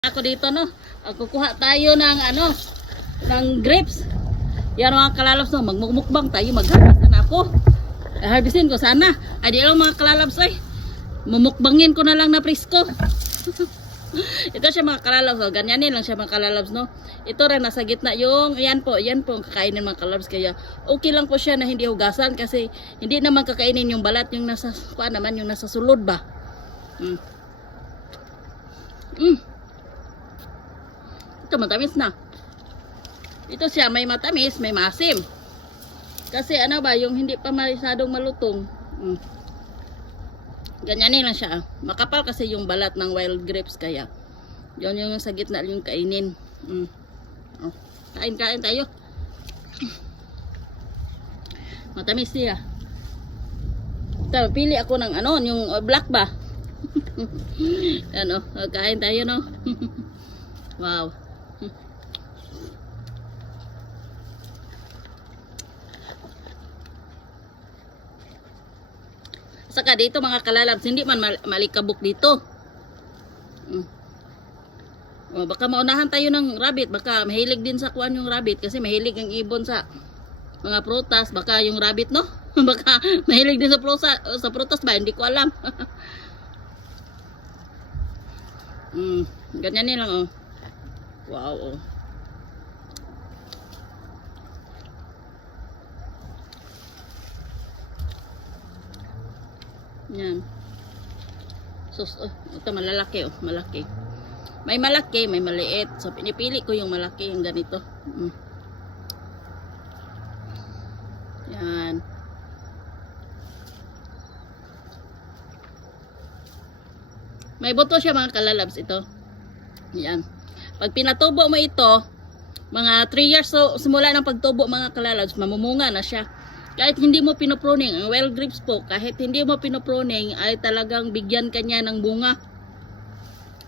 Ako dito no, kukuha tayo ng ng grapes. Yan mga kalalabs no, magmukbang tayo, mag-harvest na ako. Harvestin ko sana. Ay di lang mga kalalabs ay. Mumukbangin ko na lang na presko. Ito siya mga kalalabs, no? Ganyanin lang siya mga kalalabs no. Ito rin nasa gitna yung, yan po ang kakainin mga kalalabs, kaya okay lang po siya na hindi hugasan kasi hindi naman kakainin yung balat, yung nasa naman yung nasa sulod ba. Ito matamis na. Ito siya may matamis, may maasim. Kasi ano ba, yung hindi pa masyadong malutong. Ganyanin lang siya. Makapal kasi yung balat ng wild grapes kaya. Yun yung sa gitna yung kainin. Kain tayo. Matamis siya. Ito, pili ako ng yung black ba? Kain tayo no. Wow. Saka dito mga kalalabs, hindi man malikabok dito. Baka maunahan tayo ng rabbit, baka mahilig din sa kuan yung rabbit kasi mahilig ang ibon sa mga prutas, baka yung rabbit no, baka mahilig din sa prutas ba, hindi ko alam. Ganyan lang Wow Yan. So, ito malalaki malaki. May malaki, may maliit. So, pinipili ko yung malaki, yung ganito. Yan. May buto siya mga kalalabs ito. Yan. Pag pinatubo mo ito, mga 3 years simula ng pagtubo mga kalalabs, mamumunga na siya. Kahit hindi mo pinopruning, ang wild grapes po, kahit hindi mo pinopruning, ay talagang bigyan kanya ng bunga.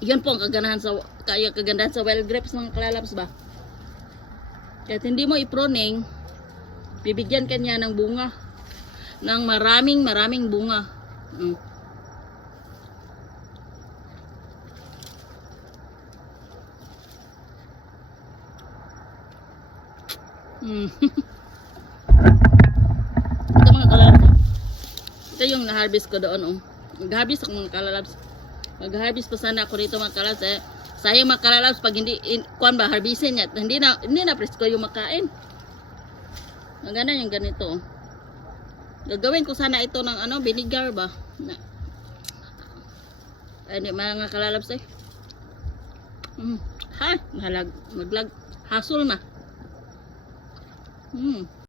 Yun po ang kagandahan sa wild grapes ng kalalabs ba. Kahit hindi mo ipruning, bibigyan kanya ng bunga. Ng maraming bunga. Ito mga kalalabs. Ito yung na-harvest ko doon Mag-harvest ako mga kalalabs. Mag-harvest pa sana ako dito mga kalalabs. Sayang mga kalalabs pag hindi kuan ba harvestin niya, hindi na presko yung makain. Maganda yung ganito. Gagawin ko sana ito ng vinegar ba. Ay mga kalalabs mahalag maglag hasol na.